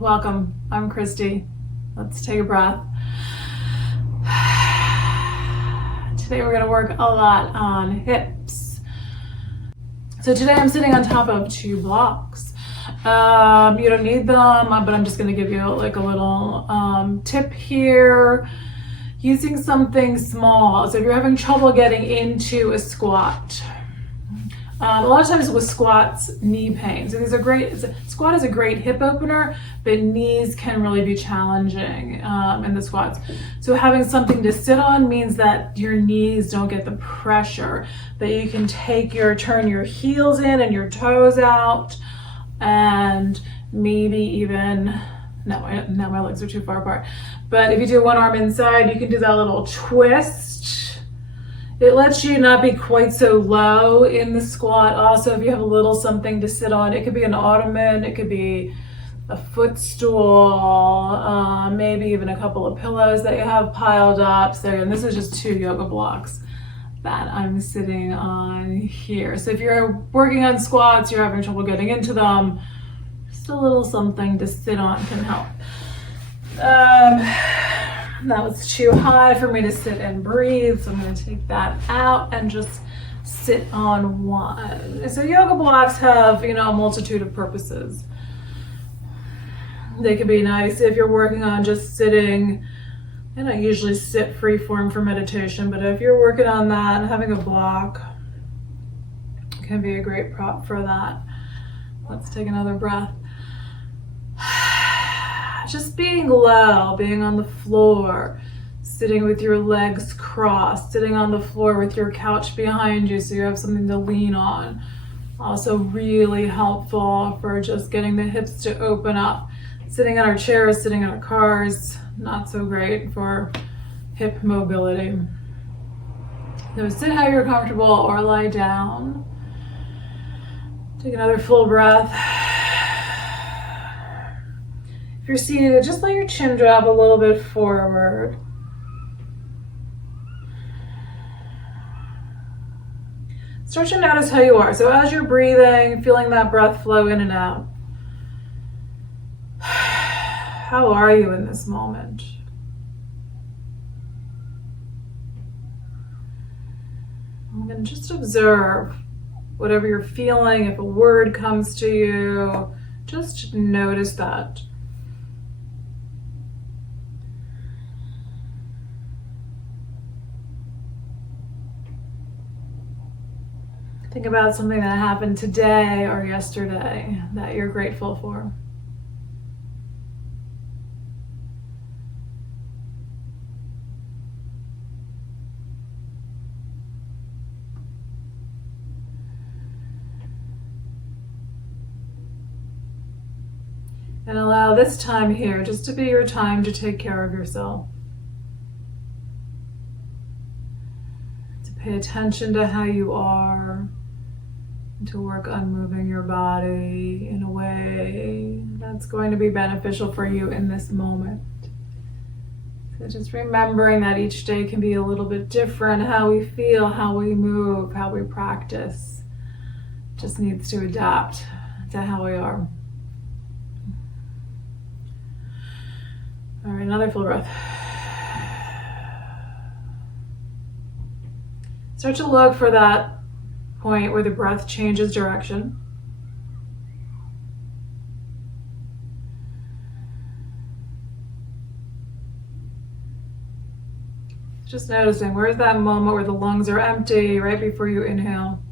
Welcome, I'm Christy. Let's take a breath. Today we're going to work a lot on hips. So today I'm sitting on top of 2 blocks. You don't need them, but I'm just going to give you like a little tip here. Using something small. So if you're having trouble getting into a squat, a lot of times with squats, knee pain. So these are great. Squat is a great hip opener, but knees can really be challenging in the squats. So having something to sit on means that your knees don't get the pressure, that you can turn your heels in and your toes out, and maybe even, now my legs are too far apart. But if you do one arm inside, you can do that little twist. It lets you not be quite so low in the squat. Also, if you have a little something to sit on, it could be an ottoman, it could be a footstool, maybe even a couple of pillows that you have piled up. So again, this is just 2 yoga blocks that I'm sitting on here. So if you're working on squats, you're having trouble getting into them, just a little something to sit on can help. That was too high for me to sit and breathe, so I'm going to take that out and just sit on one. So yoga blocks have, a multitude of purposes. They can be nice if you're working on just sitting. I don't usually sit free form for meditation, but if you're working on that and having a block, it can be a great prop for that. Let's take another breath. Just being low, being on the floor, sitting with your legs crossed, sitting on the floor with your couch behind you so you have something to lean on. Also really helpful for just getting the hips to open up. Sitting on our chairs, sitting in our cars, not so great for hip mobility. So sit how you're comfortable or lie down. Take another full breath. If you're seated, just let your chin drop a little bit forward. Start to notice how you are. So as you're breathing, feeling that breath flow in and out. How are you in this moment? And then just observe whatever you're feeling. If a word comes to you, just notice that. Think about something that happened today or yesterday that you're grateful for. And allow this time here just to be your time to take care of yourself. To pay attention to how you are. To work on moving your body in a way that's going to be beneficial for you in this moment. So just remembering that each day can be a little bit different, how we feel, how we move, how we practice. Just needs to adapt to how we are. All right, another full breath. Start to look for that point where the breath changes direction. Just noticing, where's that moment where the lungs are empty right before you inhale?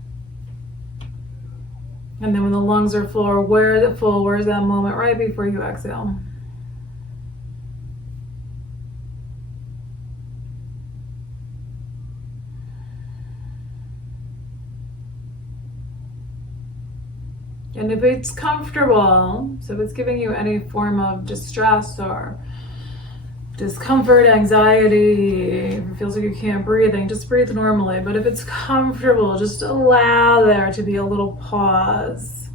And then when the lungs are full, where is it full? Where's that moment right before you exhale? And if it's comfortable, so if it's giving you any form of distress or discomfort, anxiety, if it feels like you can't breathe, then just breathe normally. But if it's comfortable, just allow there to be a little pause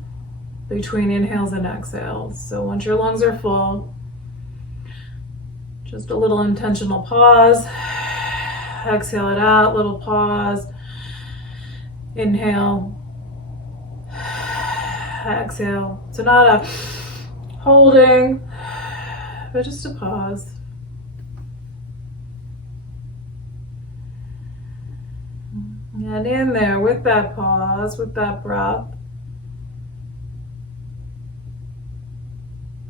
between inhales and exhales. So once your lungs are full, just a little intentional pause. Exhale it out, little pause. Inhale. Exhale. So not a holding, but just a pause. And in there, with that pause, with that breath,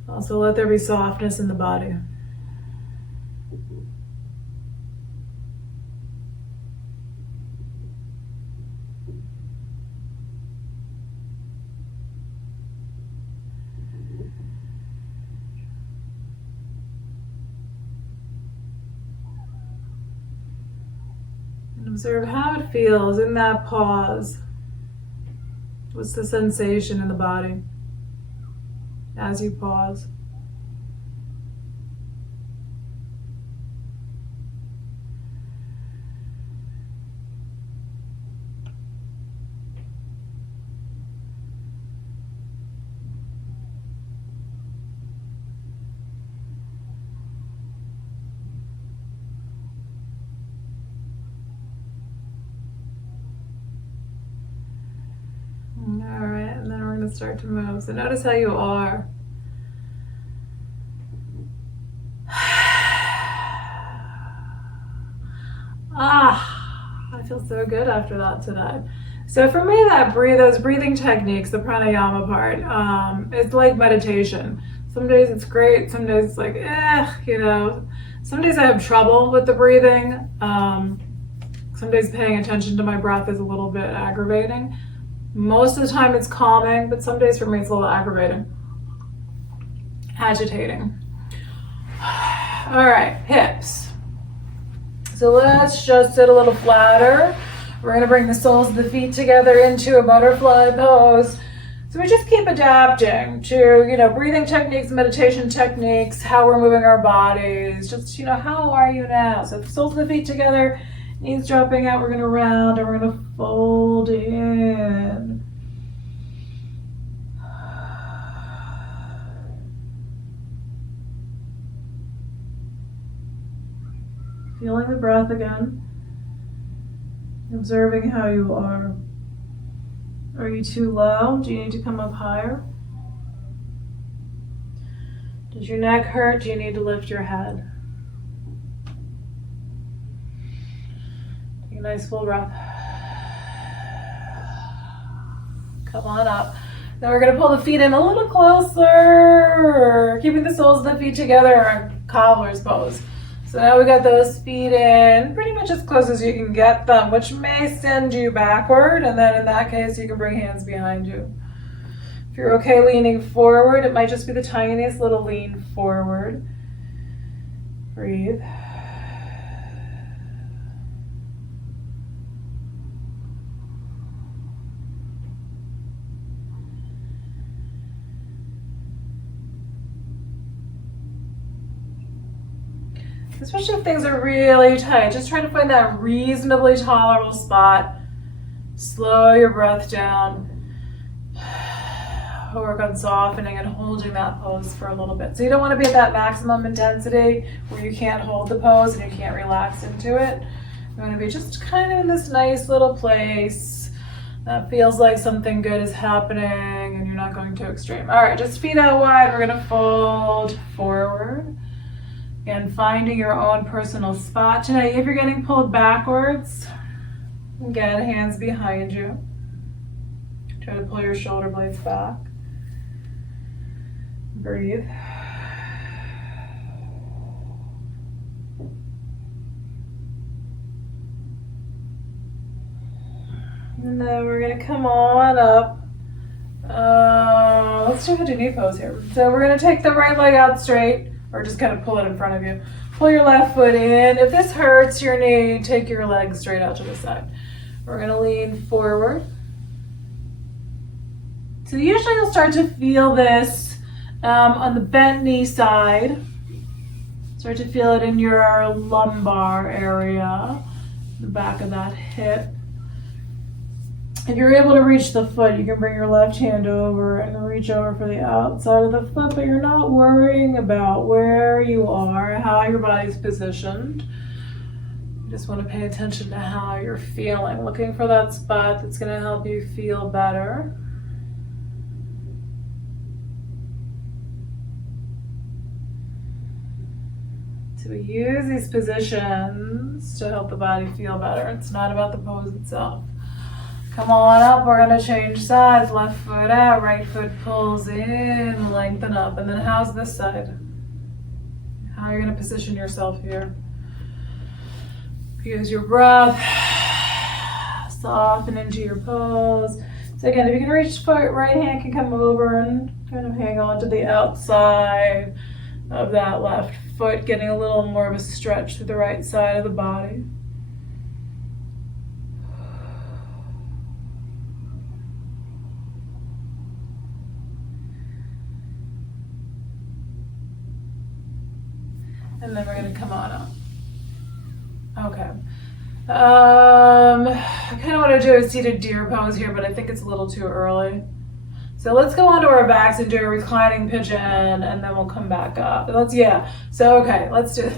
also let there be softness in the body. Observe how it feels in that pause. What's the sensation in the body as you pause? All right, and then we're going to start to move. So notice how you are. I feel so good after that today. So for me, those breathing techniques, the pranayama part, it's like meditation. Some days it's great, some days it's like, Some days I have trouble with the breathing. Some days paying attention to my breath is a little bit aggravating. Most of the time it's calming, but some days for me it's a little aggravating. Agitating. All right, hips. So let's just sit a little flatter. We're going to bring the soles of the feet together into a butterfly pose. So we just keep adapting to, breathing techniques, meditation techniques, how we're moving our bodies. Just, how are you now? So soles of the feet together, knees dropping out. We're going to round and we're going to fold in. Feeling the breath again. Observing how you are. Are you too low? Do you need to come up higher? Does your neck hurt? Do you need to lift your head? Take a nice full breath. Come on up. Now we're going to pull the feet in a little closer, keeping the soles of the feet together in cobbler's pose. So now we got those feet in pretty much as close as you can get them, which may send you backward, and then in that case you can bring hands behind you. If you're okay leaning forward, it might just be the tiniest little lean forward. Breathe. Especially if things are really tight, just try to find that reasonably tolerable spot. Slow your breath down. Work on softening and holding that pose for a little bit. So you don't want to be at that maximum intensity where you can't hold the pose and you can't relax into it. You want to be just kind of in this nice little place that feels like something good is happening and you're not going too extreme. All right, just feet out wide. We're going to fold forward. And finding your own personal spot today. If you're getting pulled backwards, get hands behind you. Try to pull your shoulder blades back. Breathe. And then we're going to come on up. Let's do a knee pose here. So we're going to take the right leg out straight. Or just kind of pull it in front of you. Pull your left foot in. If this hurts your knee, take your leg straight out to the side. We're going to lean forward. So usually you'll start to feel this on the bent knee side. Start to feel it in your lumbar area, the back of that hip. If you're able to reach the foot, you can bring your left hand over and reach over for the outside of the foot, but you're not worrying about where you are, how your body's positioned. You just want to pay attention to how you're feeling, looking for that spot that's going to help you feel better. So we use these positions to help the body feel better. It's not about the pose itself. Come on up, we're gonna change sides. Left foot out, right foot pulls in, lengthen up. And then how's this side? How are you gonna position yourself here? Use your breath, soften into your pose. So again, if you can reach foot, right hand can come over and kind of hang on to the outside of that left foot, getting a little more of a stretch through the right side of the body. And then we're going to come on up. Okay. I kind of want to do a seated deer pose here, but I think it's a little too early. So let's go onto our backs and do a reclining pigeon, and then we'll come back up. Let's do let's do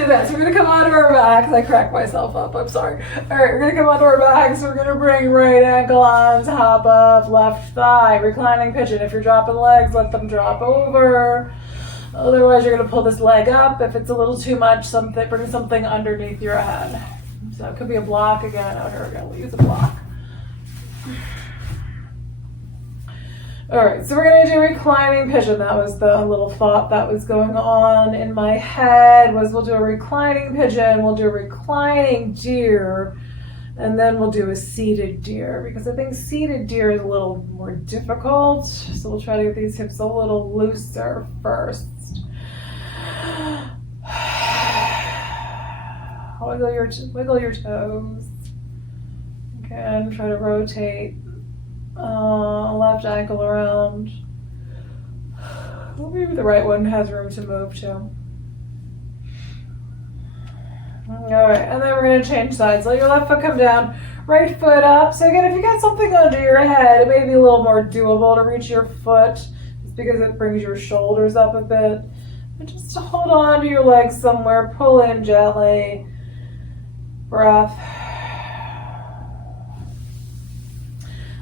this. We're going to come onto our backs. I cracked myself up. I'm sorry. All right, we're going to come onto our backs. We're going to bring right ankle on top of left thigh. Reclining pigeon. If you're dropping legs, let them drop over. Otherwise, you're going to pull this leg up. If it's a little too much, bring something underneath your head. So it could be a block again. Oh, here we go. We'll use a block. All right, so we're going to do reclining pigeon. That was the little thought that was going on in my head, was we'll do a reclining pigeon, we'll do a reclining deer, and then we'll do a seated deer, because I think seated deer is a little more difficult. So we'll try to get these hips a little looser first. Wiggle your toes. Again, try to rotate left ankle around. Well, maybe the right one has room to move too. Alright, and then we're going to change sides. Let your left foot come down, right foot up. So again, if you got something under your head, it may be a little more doable to reach your foot, just because it brings your shoulders up a bit. But just to hold on to your legs somewhere, pull in gently. Breath.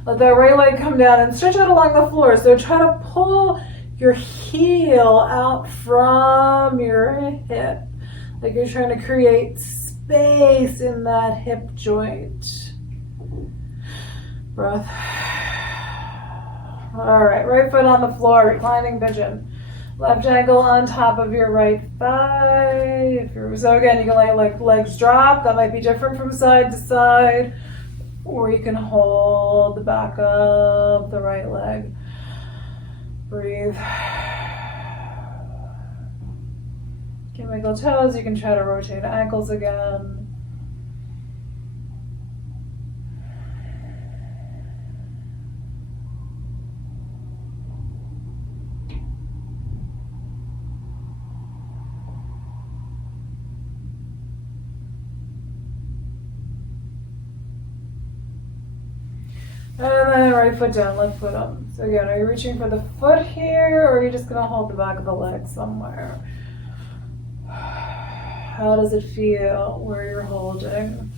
Let that right leg come down and stretch out along the floor. So try to pull your heel out from your hip, like you're trying to create space in that hip joint. Breath. All right, right foot on the floor, reclining pigeon. Left ankle on top of your right thigh. So again, you can let legs drop. That might be different from side to side. Or you can hold the back of the right leg. Breathe. You can wiggle toes. You can try to rotate ankles again. And then right foot down, left foot up. So again, are you reaching for the foot here, or are you just going to hold the back of the leg somewhere? How does it feel where you're holding?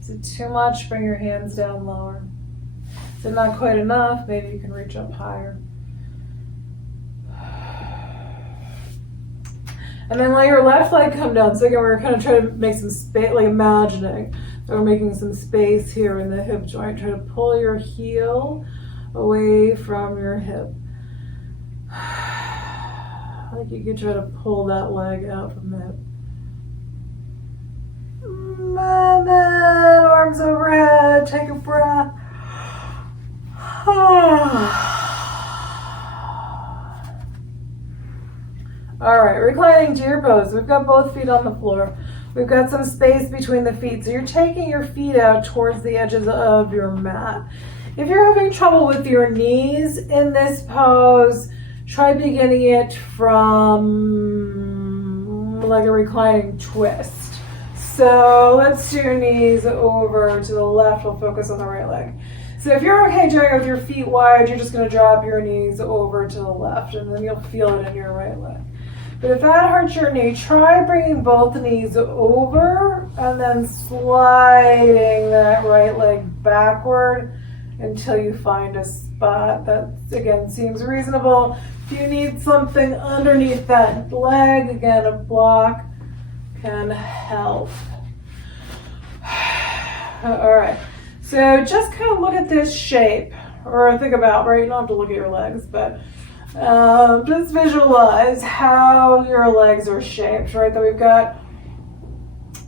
Is it too much? Bring your hands down lower. Is it not quite enough? Maybe you can reach up higher. And then let your left leg come down. So again, we're kind of trying to make some space, like imagining. So we're making some space here in the hip joint. Try to pull your heel away from your hip. Like you could try to pull that leg out from the hip. And then arms overhead. Take a breath. All right, reclining deer pose. We've got both feet on the floor. We've got some space between the feet. So you're taking your feet out towards the edges of your mat. If you're having trouble with your knees in this pose, try beginning it from like a reclining twist. So let's do your knees over to the left. We'll focus on the right leg. So if you're okay doing it with your feet wide, you're just going to drop your knees over to the left, and then you'll feel it in your right leg. But if that hurts your knee, try bringing both knees over and then sliding that right leg backward until you find a spot that, again, seems reasonable. If you need something underneath that leg, again, a block can help. All right, so just kind of look at this shape, or think about, right, you don't have to look at your legs, but just visualize how your legs are shaped, right, that we've got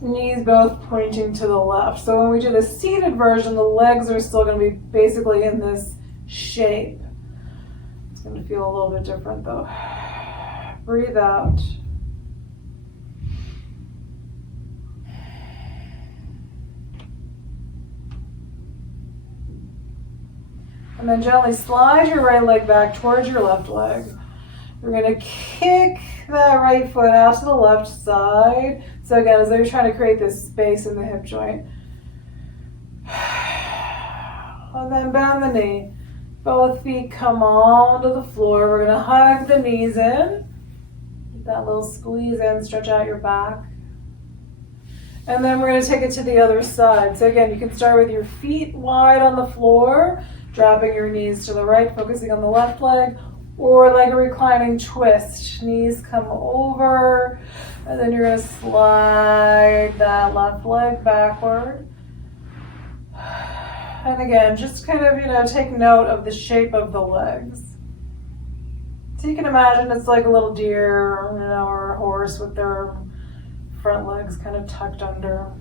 knees both pointing to the left. So when we do the seated version, the legs are still going to be basically in this shape. It's going to feel a little bit different though. Breathe out. And then gently slide your right leg back towards your left leg. We're going to kick that right foot out to the left side. So again, as though you're trying to create this space in the hip joint. And then bend the knee. Both feet come onto the floor. We're going to hug the knees in. Get that little squeeze in, stretch out your back. And then we're going to take it to the other side. So again, you can start with your feet wide on the floor, dropping your knees to the right, focusing on the left leg, or like a reclining twist. Knees come over, and then you're going to slide that left leg backward. And again, just kind of, take note of the shape of the legs. So you can imagine it's like a little deer, or a horse with their front legs kind of tucked under.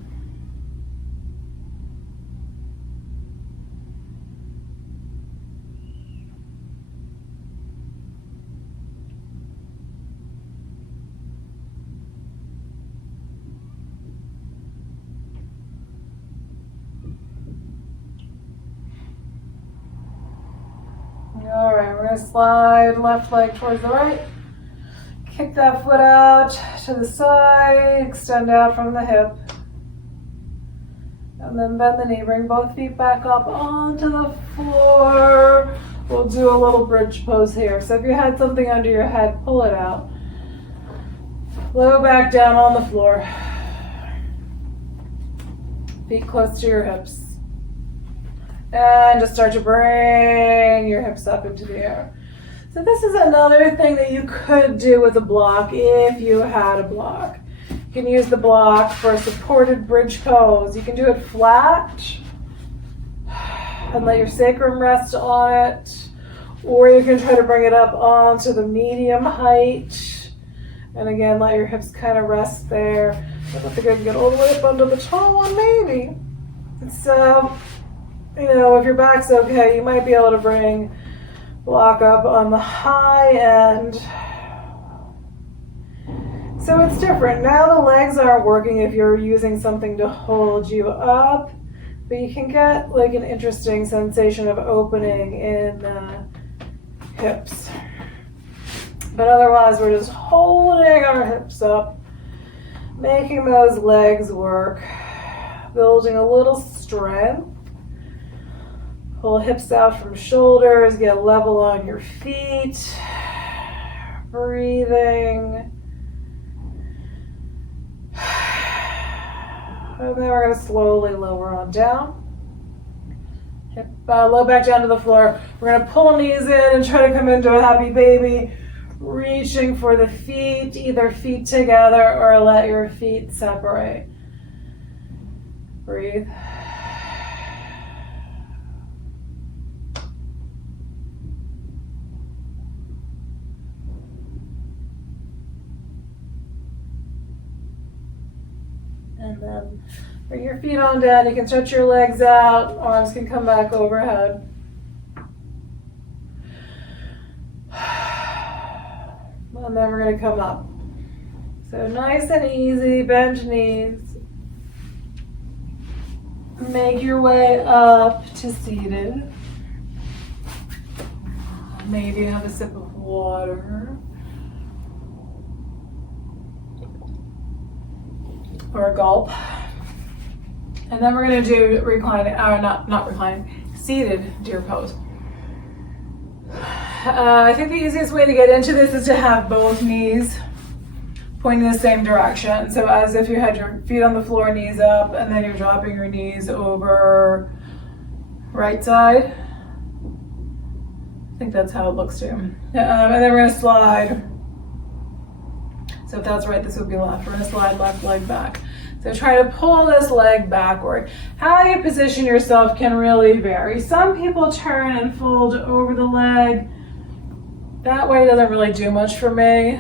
All right, we're going to slide left leg towards the right. Kick that foot out to the side, extend out from the hip. And then bend the knee, bring both feet back up onto the floor. We'll do a little bridge pose here. So if you had something under your head, pull it out. Low back down on the floor. Feet close to your hips. And just start to bring your hips up into the air. So this is another thing that you could do with a block if you had a block. You can use the block for a supported bridge pose. You can do it flat and let your sacrum rest on it. Or you can try to bring it up onto the medium height. And again, let your hips kind of rest there. I don't think I can get all the way up under the tall one, maybe. So, if your back's okay, you might be able to bring block up on the high end. So it's different. Now the legs aren't working if you're using something to hold you up, but you can get like an interesting sensation of opening in the hips. But otherwise, we're just holding our hips up, making those legs work, building a little strength. Pull hips out from shoulders, get level on your feet. Breathing. And then we're going to slowly lower on down. Hip, low back down to the floor. We're going to pull knees in and try to come into a happy baby. Reaching for the feet, either feet together or let your feet separate. Breathe. And then bring your feet on down. You can stretch your legs out. Arms can come back overhead. And then we're going to come up. So nice and easy, bend knees. Make your way up to seated. Maybe have a sip of water. Or a gulp. And then we're going to do reclining, not reclining, seated deer pose. I think the easiest way to get into this is to have both knees pointing the same direction. So as if you had your feet on the floor, knees up, and then you're dropping your knees over Right side. I think that's how it looks too. And then we're gonna slide. So if that's right, this would be left. We're gonna slide left leg back. So try to pull this leg backward. How you position yourself can really vary. Some people turn and fold over the leg. That way doesn't really do much for me.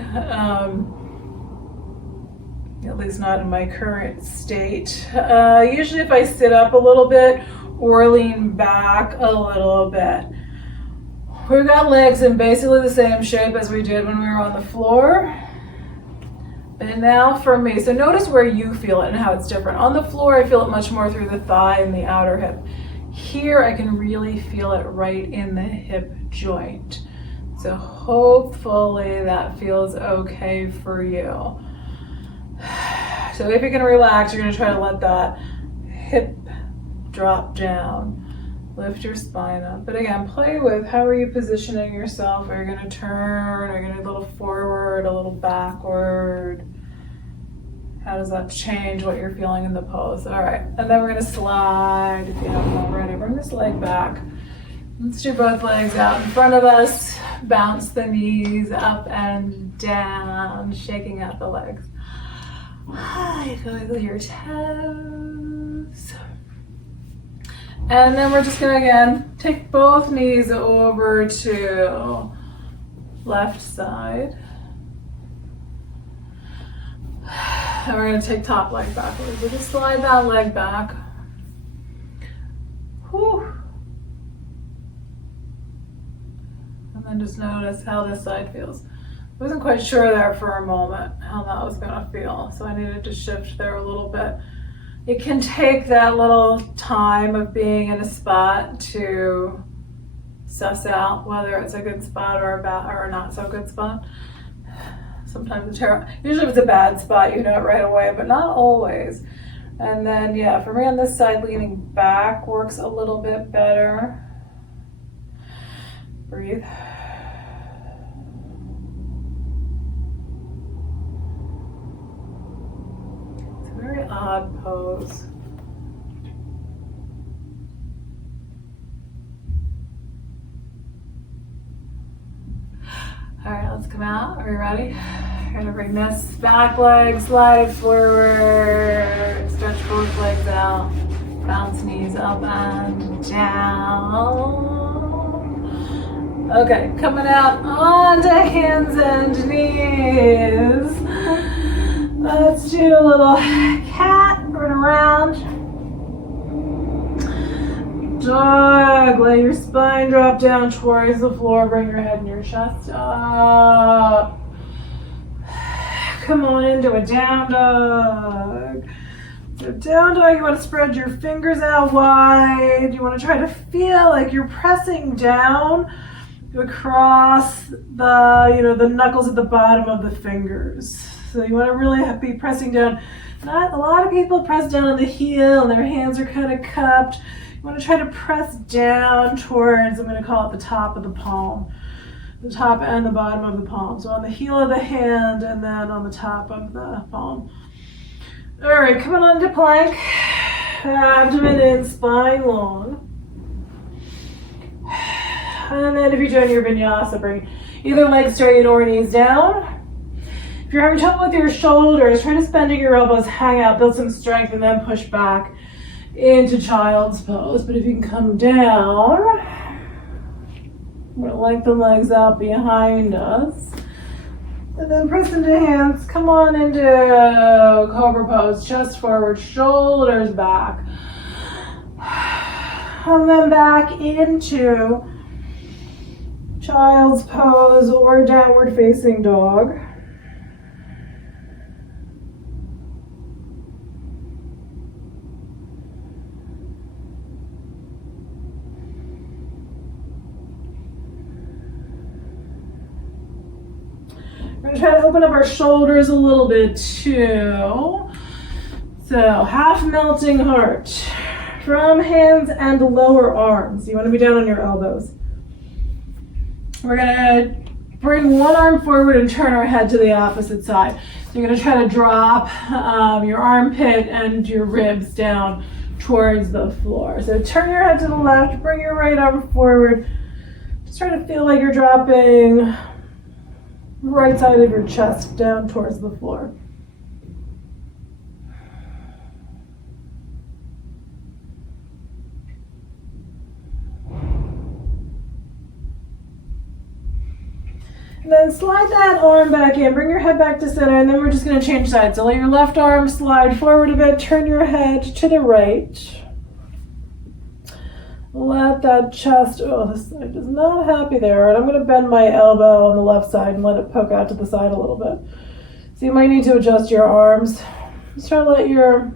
At least not in my current state. Usually if I sit up a little bit or lean back a little bit. We've got legs in basically the same shape as we did when we were on the floor. And now for me, so notice where you feel it and how it's different. On the floor, I feel it much more through the thigh and the outer hip. Here, I can really feel it right in the hip joint. So hopefully that feels okay for you. So if you can relax, you're gonna try to let that hip drop down. Lift your spine up. But again, play with how are you positioning yourself? Are you gonna turn? Are you gonna do a little forward, a little backward? How does that change what you're feeling in the pose? All right, and then we're gonna slide, if you haven't already. Bring this leg back. Let's do both legs out in front of us. Bounce the knees up and down, shaking out the legs. You feel wiggle your toes. And then we're just gonna, again, take both knees over to left side. And we're gonna take top leg backwards. We'll just slide that leg back. Whew. And then just notice how this side feels. I wasn't quite sure there for a moment how that was gonna feel, so I needed to shift there a little bit. It can take that little time of being in a spot to suss out whether it's a good spot or a not so good spot. Sometimes it's terrible. Usually if it's a bad spot, you know it right away, but not always. And then, yeah, for me on this side, leaning back works a little bit better. Breathe. Very odd pose. All right, let's come out. Are we ready? We're gonna bring this back leg, slide it forward, stretch both legs out, bounce knees up and down. Okay, coming out onto hands and knees. Let's do a little cat, run around. Dog, let your spine drop down towards the floor, bring your head and your chest up. Come on into a down dog. So down dog, you want to spread your fingers out wide. You want to try to feel like you're pressing down across the, the knuckles at the bottom of the fingers. So you want to really be pressing down. Not a lot of people press down on the heel and their hands are kind of cupped. You want to try to press down towards, I'm going to call it the top of the palm. The top and the bottom of the palm. So on the heel of the hand and then on the top of the palm. All right, coming on to plank. Abdomen in, spine long. And then if you're doing your vinyasa, bring either leg straight or knees down. If you're having trouble with your shoulders, try to bend your elbows, hang out, build some strength, and then push back into child's pose. But if you can come down, we're gonna lengthen legs out behind us. And then press into hands, come on into cobra pose, chest forward, shoulders back. And then back into child's pose or downward facing dog. We're gonna try to open up our shoulders a little bit too. So half melting heart from hands and lower arms. You want to be down on your elbows. We're gonna bring one arm forward and turn our head to the opposite side. So you're gonna try to drop your armpit and your ribs down towards the floor. So turn your head to the left, bring your right arm forward. Just try to feel like you're dropping right side of your chest down towards the floor. And then slide that arm back in, bring your head back to center, and then we're just going to change sides. So let your left arm slide forward a bit, turn your head to the right. Let that chest, oh, this side is not happy there. All right, I'm going to bend my elbow on the left side and let it poke out to the side a little bit. So you might need to adjust your arms. Just try to let your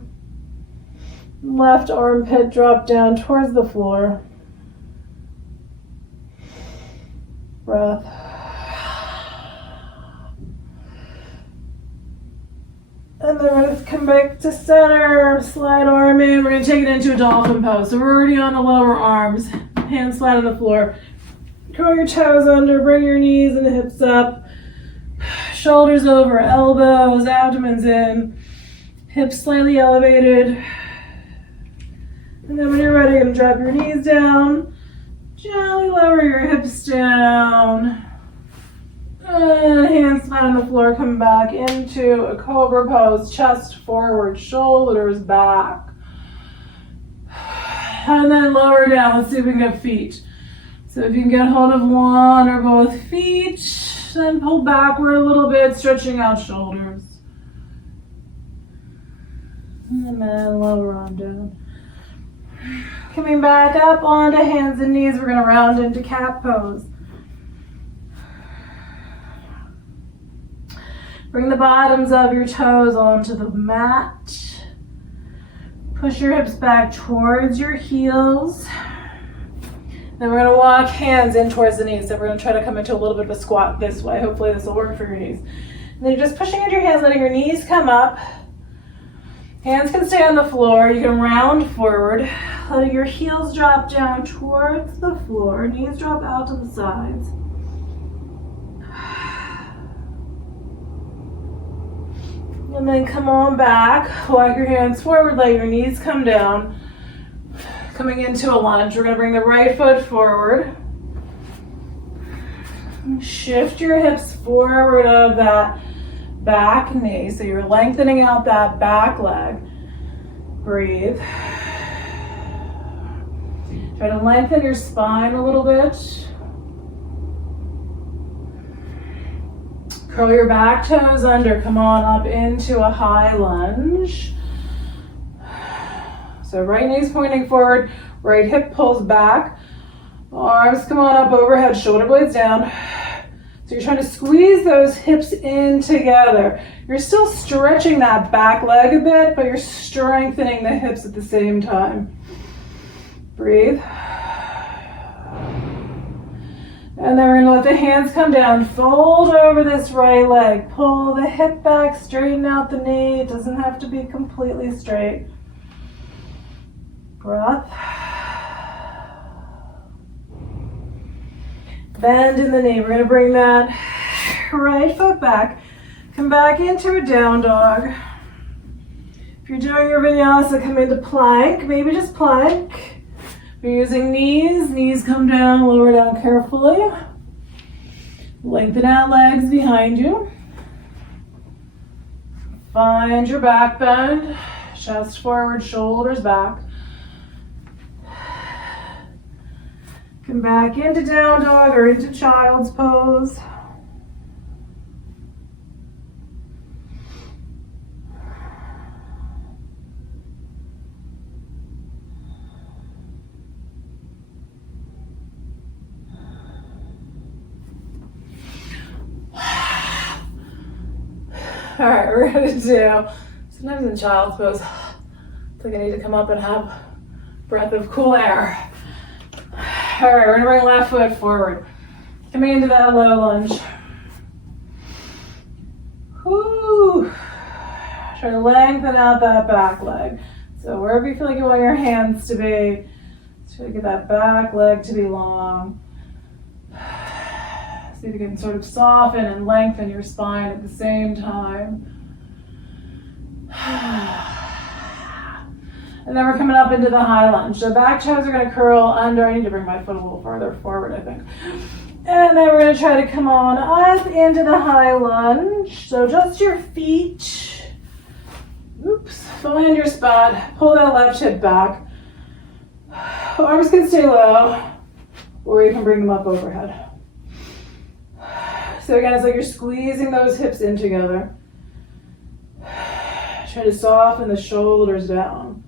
left armpit drop down towards the floor. Breath. And then we're going to come back to center, slide arm in. We're going to take it into a dolphin pose. So we're already on the lower arms. Hands flat on the floor. Curl your toes under, bring your knees and hips up. Shoulders over, elbows, abdomen's in. Hips slightly elevated. And then when you're ready, you're going to drop your knees down. Gently lower your hips down. And hands flat on the floor, come back into a cobra pose, chest forward, shoulders back. And then lower down, let's see if we can get feet. So if you can get hold of one or both feet, then pull backward a little bit, stretching out shoulders. And then lower on down. Coming back up onto hands and knees, we're gonna round into cat pose. Bring the bottoms of your toes onto the mat. Push your hips back towards your heels. Then we're gonna walk hands in towards the knees. So we're gonna try to come into a little bit of a squat this way. Hopefully this will work for your knees. And then you're just pushing into your hands, letting your knees come up. Hands can stay on the floor. You can round forward, letting your heels drop down towards the floor. Knees drop out to the sides. And then come on back, walk your hands forward, let your knees come down. Coming into a lunge, we're gonna bring the right foot forward. Shift your hips forward of that back knee, so you're lengthening out that back leg. Breathe. Try to lengthen your spine a little bit. Curl your back toes under, come on up into a high lunge. So right knee's pointing forward, right hip pulls back. Arms come on up overhead, shoulder blades down. So you're trying to squeeze those hips in together. You're still stretching that back leg a bit, but you're strengthening the hips at the same time. Breathe. And then we're gonna let the hands come down, fold over this right leg, pull the hip back, straighten out the knee. It doesn't have to be completely straight. Breath. Bend in the knee. We're gonna bring that right foot back. Come back into a down dog. If you're doing your vinyasa, come into plank, maybe just plank. If you're using knees come down, lower down carefully. Lengthen out legs behind you. Find your back bend, chest forward, shoulders back. Come back into down dog or into child's pose. All right, we're gonna do, sometimes in child's pose, it's like I need to come up and have a breath of cool air. All right, we're gonna bring left foot forward. Coming into that low lunge. Whoo. Try to lengthen out that back leg. So wherever you feel like you want your hands to be, try to get that back leg to be long. See if you can sort of soften and lengthen your spine at the same time. And then we're coming up into the high lunge. So back toes are going to curl under. I need to bring my foot a little farther forward, I think. And then we're going to try to come on up into the high lunge. So just your feet. Oops. Find your spot. Pull that left hip back. Arms can stay low, or you can bring them up overhead. So again, it's like you're squeezing those hips in together. Try to soften the shoulders down.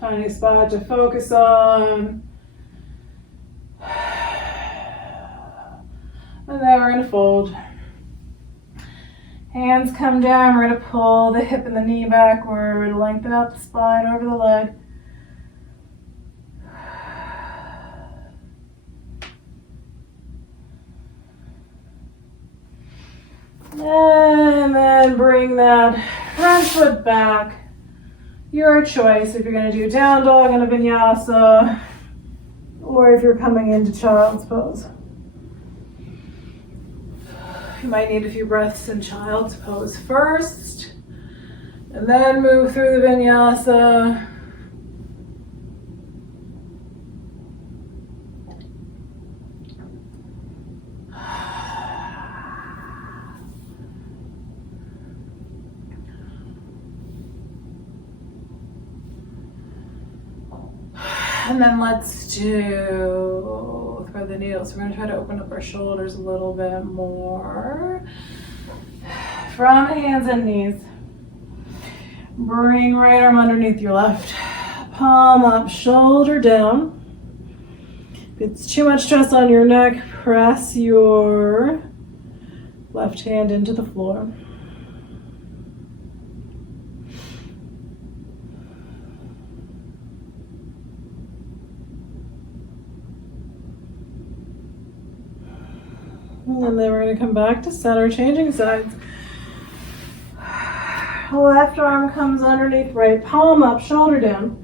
Finding a spot to focus on. And then we're going to fold. Hands come down. We're going to pull the hip and the knee backward. Lengthen out the spine over the leg. And then bring that front foot back. Your choice if you're going to do down dog in a vinyasa or if you're coming into child's pose. You might need a few breaths in child's pose first and then move through the vinyasa. And then let's do thread the needles. We're going to try to open up our shoulders a little bit more. From hands and knees. Bring right arm underneath your left. Palm up, shoulder down. If it's too much stress on your neck, press your left hand into the floor. And then we're going to come back to center, changing sides. Left arm comes underneath right, palm up, shoulder down.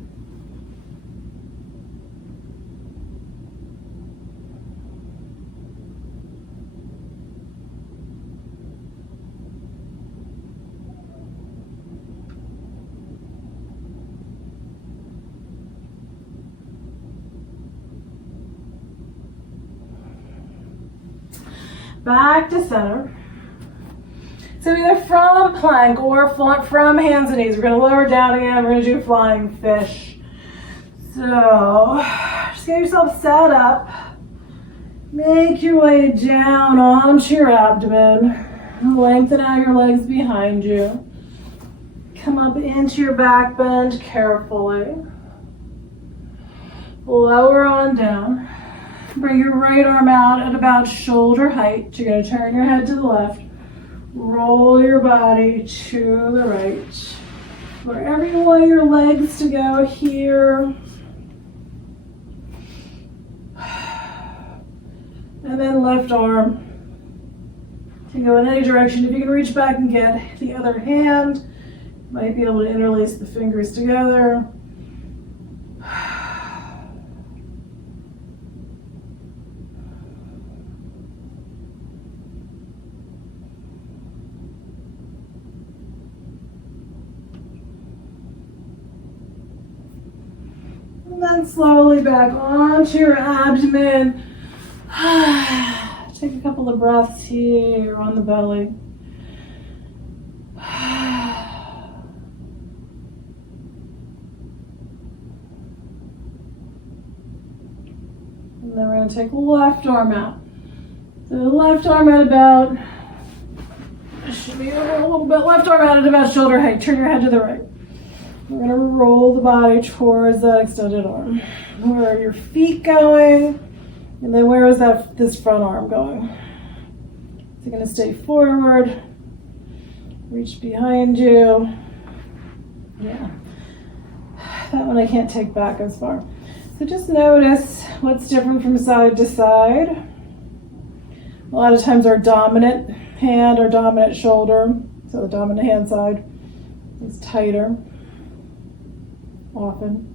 Back to center. So either from plank or from hands and knees. We're going to lower down again. We're going to do flying fish. So just get yourself set up. Make your way down onto your abdomen. Lengthen out your legs behind you. Come up into your back bend carefully. Lower on down. Bring your right arm out at about shoulder height. You're going to turn your head to the left. Roll your body to the right. Wherever you want your legs to go here. And then left arm can go in any direction. If you can reach back and get the other hand, you might be able to interlace the fingers together. And then slowly back onto your abdomen. Take a couple of breaths here on the belly. And then we're going to take left arm out. So the left arm at about, should be over a little bit, left arm out at about shoulder height. Turn your head to the right. We're going to roll the body towards that extended arm. Where are your feet going? And then where is this front arm going? So you're going to stay forward, reach behind you. Yeah, that one I can't take back as far. So just notice what's different from side to side. A lot of times our dominant hand or dominant shoulder, so the dominant hand side, is tighter. Often.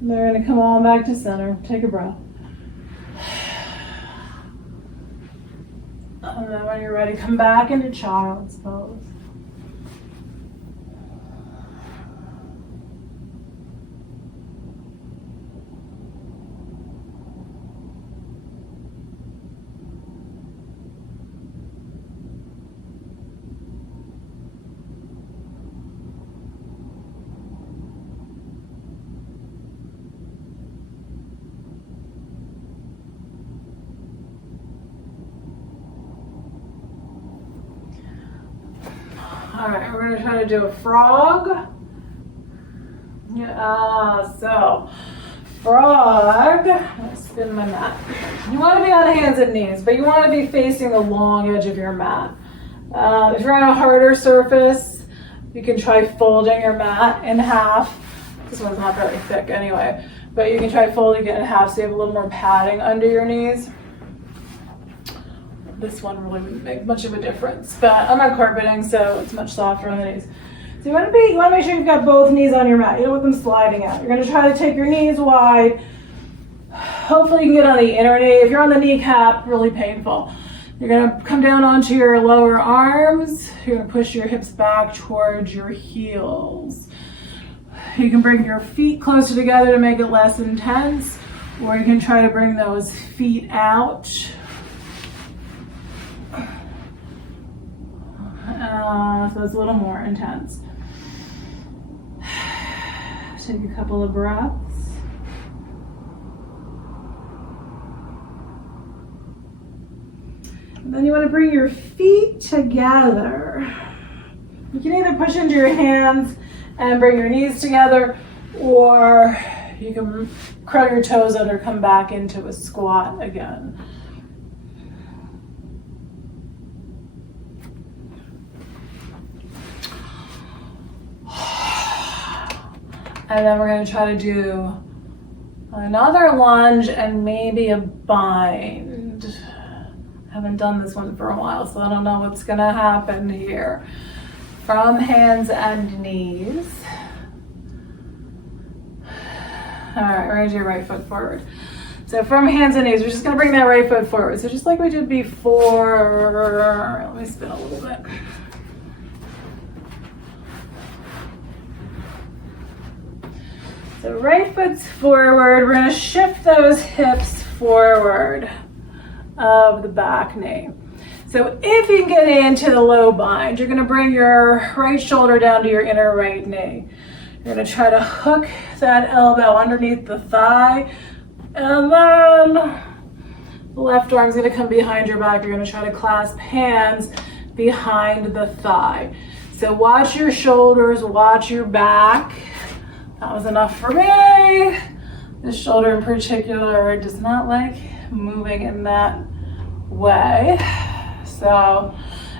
And they're going to come on back to center. Take a breath. And then when you're ready, come back into child's pose. All right, we're going to try to do a frog. Yeah, so frog. I'm going to spin my mat. You want to be on hands and knees, but you want to be facing the long edge of your mat. If you're on a harder surface, you can try folding your mat in half. This one's not very thick anyway, but you can try folding it in half so you have a little more padding under your knees. This one really wouldn't make much of a difference, but I'm on carpeting, so it's much softer on the knees. So you want to make sure you've got both knees on your mat. You don't want them sliding out. You're going to try to take your knees wide. Hopefully you can get on the inner knee. If you're on the kneecap, really painful. You're going to come down onto your lower arms. You're going to push your hips back towards your heels. You can bring your feet closer together to make it less intense, or you can try to bring those feet out. So it's a little more intense. Take a couple of breaths. And then you want to bring your feet together. You can either push into your hands and bring your knees together, or you can curl your toes under, come back into a squat again. And then we're going to try to do another lunge and maybe a bind. I haven't done this one for a while, so I don't know what's going to happen here. From hands and knees. All right, raise your right foot forward. So from hands and knees, we're just going to bring that right foot forward. So just like we did before, let me spin a little bit. So right foot's forward. We're going to shift those hips forward of the back knee. So if you can get into the low bind, you're going to bring your right shoulder down to your inner right knee. You're going to try to hook that elbow underneath the thigh, and then the left arm's going to come behind your back. You're going to try to clasp hands behind the thigh. So watch your shoulders, watch your back. That was enough for me. This shoulder in particular does not like moving in that way. So,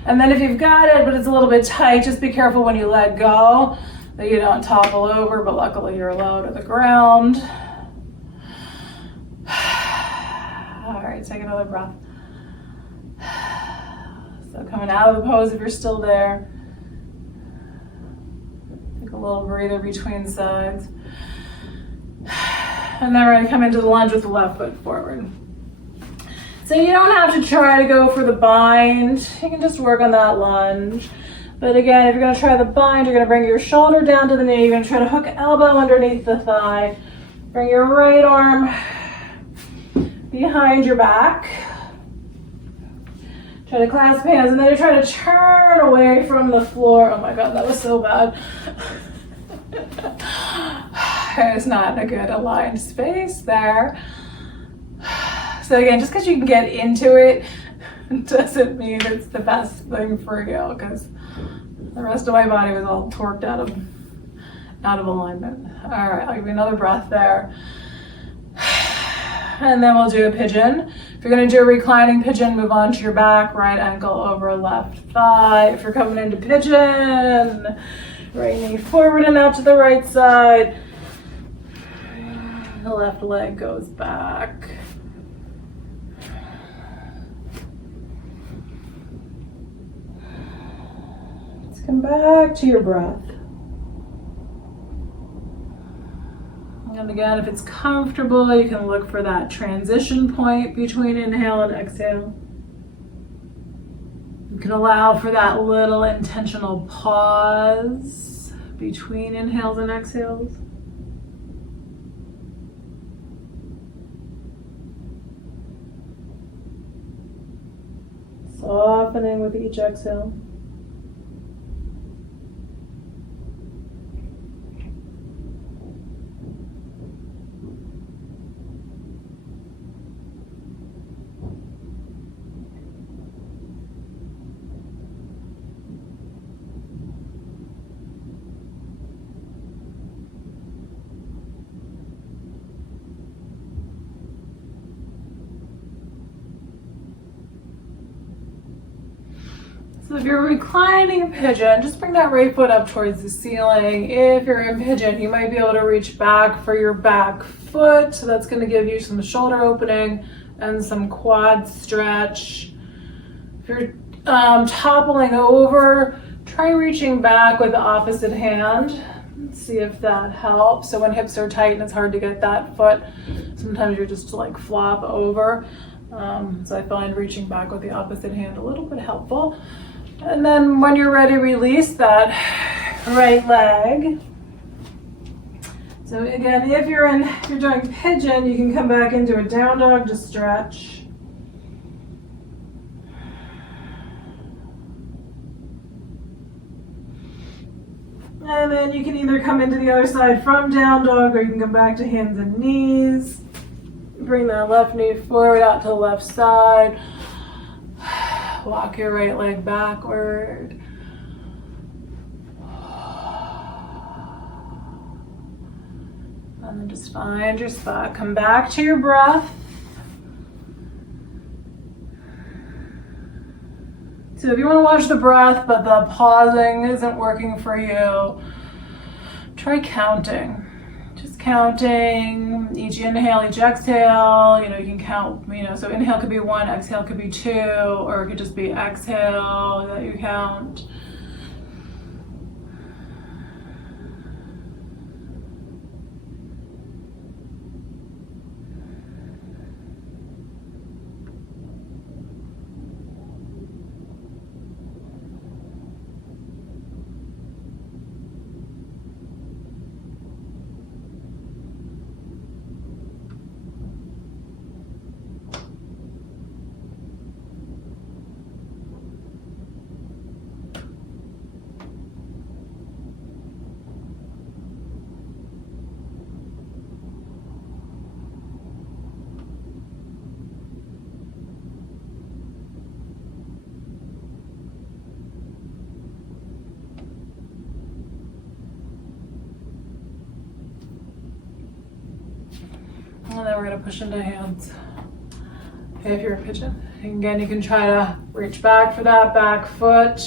and then if you've got it, but it's a little bit tight, just be careful when you let go that you don't topple over, but luckily you're low to the ground. All right, take another breath. So coming out of the pose if you're still there. Take a little breather between sides. And then we're going to come into the lunge with the left foot forward. So you don't have to try to go for the bind. You can just work on that lunge. But again, if you're going to try the bind, you're going to bring your shoulder down to the knee. You're going to try to hook elbow underneath the thigh. Bring your right arm behind your back. Try to clasp hands, and then you try to turn away from the floor. Oh my God, that was so bad. It's not a good aligned space there. So again, just because you can get into it doesn't mean it's the best thing for you, because the rest of my body was all torqued out of alignment. All right, I'll give you another breath there. And then we'll do a pigeon. If you're gonna do a reclining pigeon, move onto your back, right ankle over left thigh. If you're coming into pigeon, right knee forward and out to the right side. The left leg goes back. Come back to your breath. And again, if it's comfortable, you can look for that transition point between inhale and exhale. You can allow for that little intentional pause between inhales and exhales. Softening with each exhale. So if you're reclining in pigeon, just bring that right foot up towards the ceiling. If you're in pigeon, you might be able to reach back for your back foot. So that's going to give you some shoulder opening and some quad stretch. If you're toppling over, try reaching back with the opposite hand. Let's see if that helps. So when hips are tight and it's hard to get that foot, sometimes you're just like flop over. So I find reaching back with the opposite hand a little bit helpful. And then when you're ready, release that right leg. So again, if you're doing pigeon, you can come back into a down dog to stretch. And then you can either come into the other side from down dog, or you can come back to hands and knees. Bring that left knee forward out to the left side. Walk your right leg backward. And then just find your spot. Come back to your breath. So if you want to watch the breath, but the pausing isn't working for you, try counting. Just counting each inhale, each exhale. You can count, so inhale could be 1, exhale could be 2, or it could just be exhale that you count. And then we're going to push into hands. Okay, if you're a pigeon. And again, you can try to reach back for that back foot.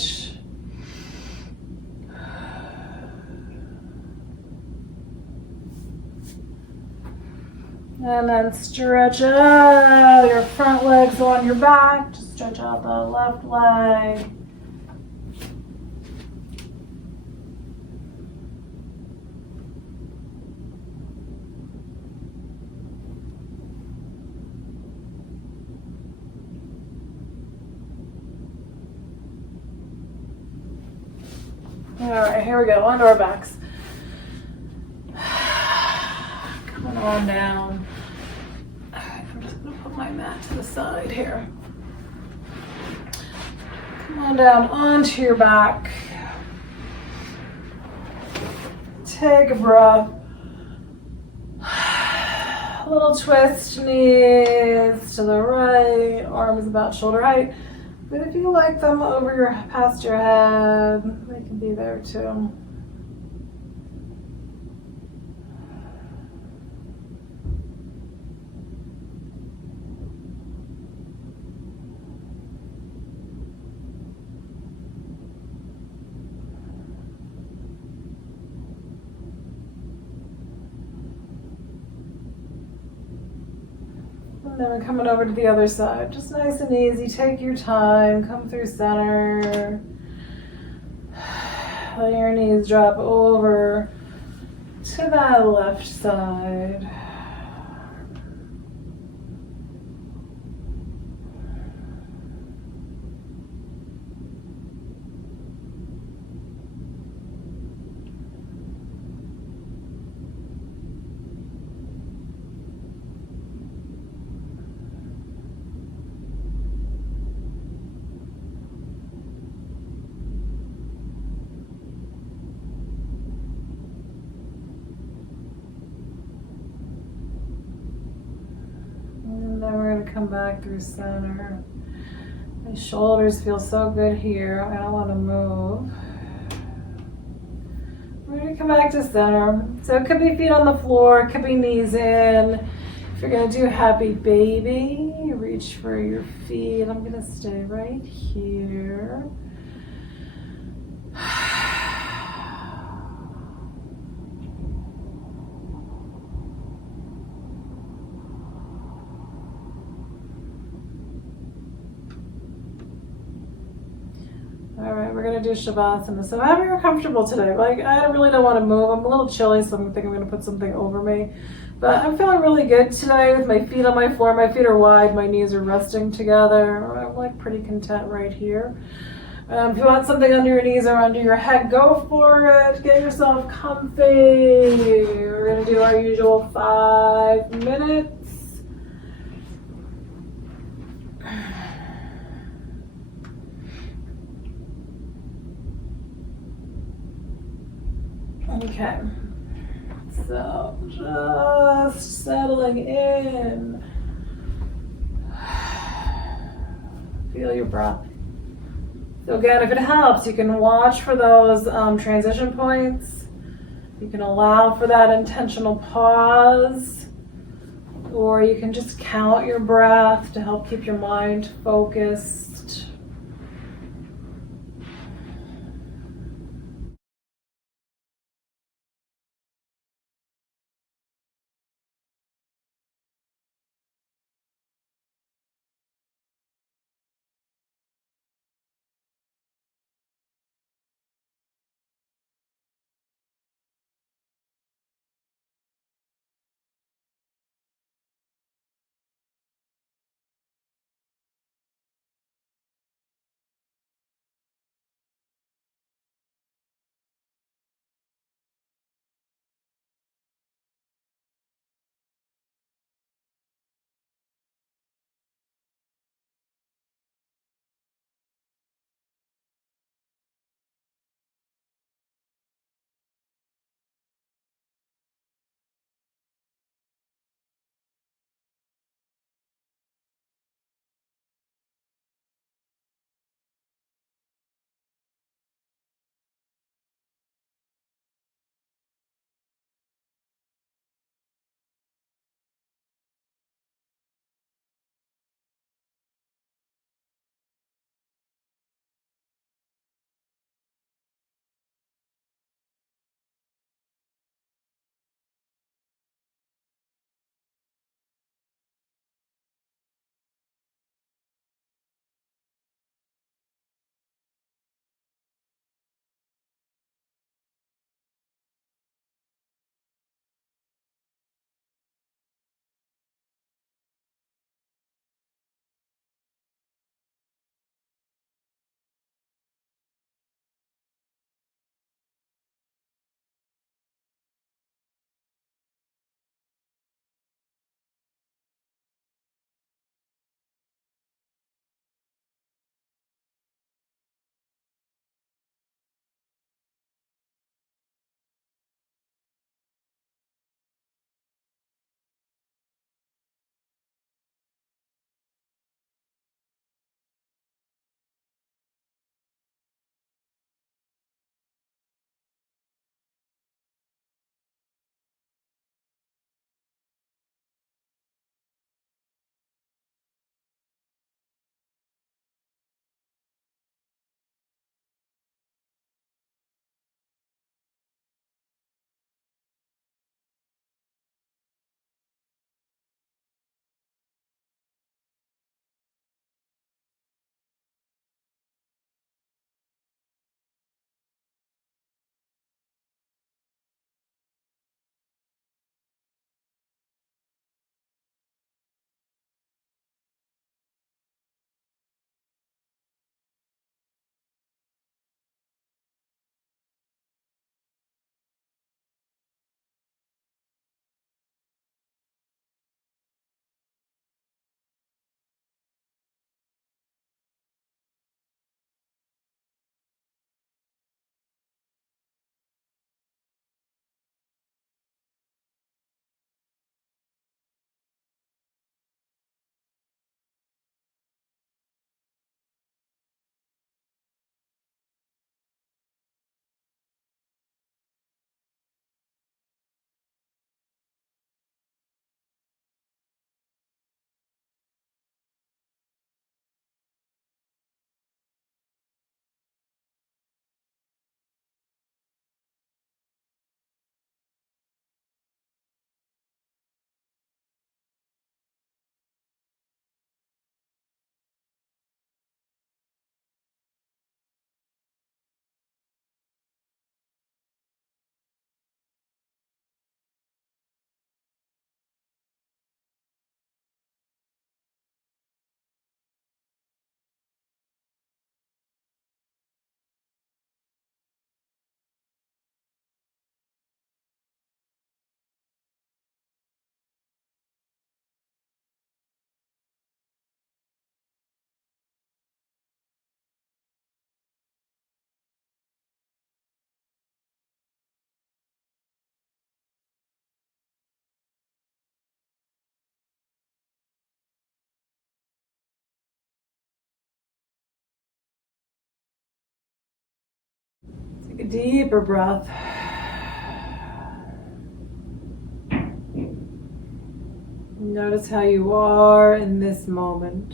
And then stretch out your front legs on your back. Just stretch out the left leg. All right, here we go, onto our backs. Coming on down. I'm just gonna put my mat to the side here. Come on down onto your back. Take a breath. A little twist, knees to the right, arms about shoulder height. But if you like them past your head, they can be there too. And then we're coming over to the other side. Just nice and easy. Take your time. Come through center. Let your knees drop over to to that left side. And then we're going to come back through center. My shoulders feel so good here. I don't want to move. We're going to come back to center. So it could be feet on the floor, it could be knees in. If you're going to do happy baby, reach for your feet. I'm going to stay right here. All right, we're gonna do Shavasana. So however you're comfortable today. Like, I really don't want to move. I'm a little chilly, so I'm thinking I'm gonna put something over me. But I'm feeling really good today with my feet on my floor. My feet are wide, my knees are resting together. I'm like pretty content right here. If you want something under your knees or under your head, go for it. Get yourself comfy. We're gonna do our usual 5 minutes. Okay, so just settling in. Feel your breath. So again, if it helps, you can watch for those transition points. You can allow for that intentional pause, or you can just count your breath to help keep your mind focused. deeper breath. Notice how you are in this moment.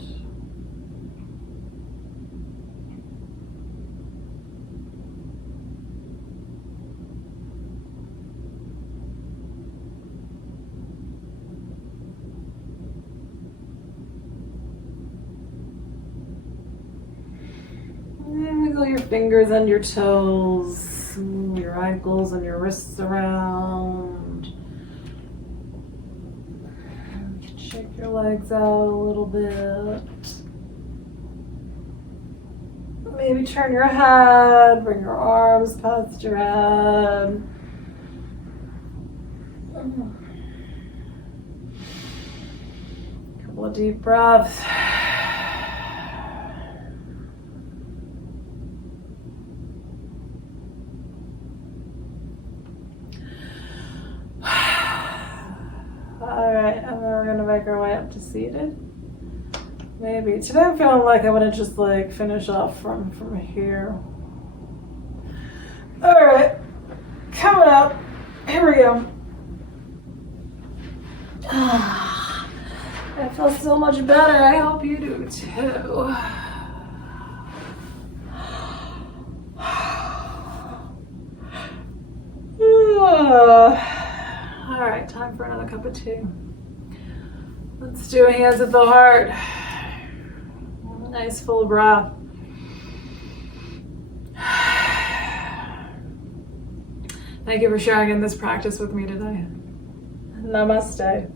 Wiggle your fingers and your toes, your ankles and your wrists around. Shake your legs out a little bit. Maybe turn your head, bring your arms past your head. Couple of deep breaths. Alright, and then we're going to make our way up to seated. Maybe. Today I'm feeling like I want to just like finish off from here. Alright, coming up. Here we go. I feel so much better. I hope you do too. Alright, time for another cup of tea. Let's do hands at the heart. Nice full breath. Thank you for sharing in this practice with me today. Namaste.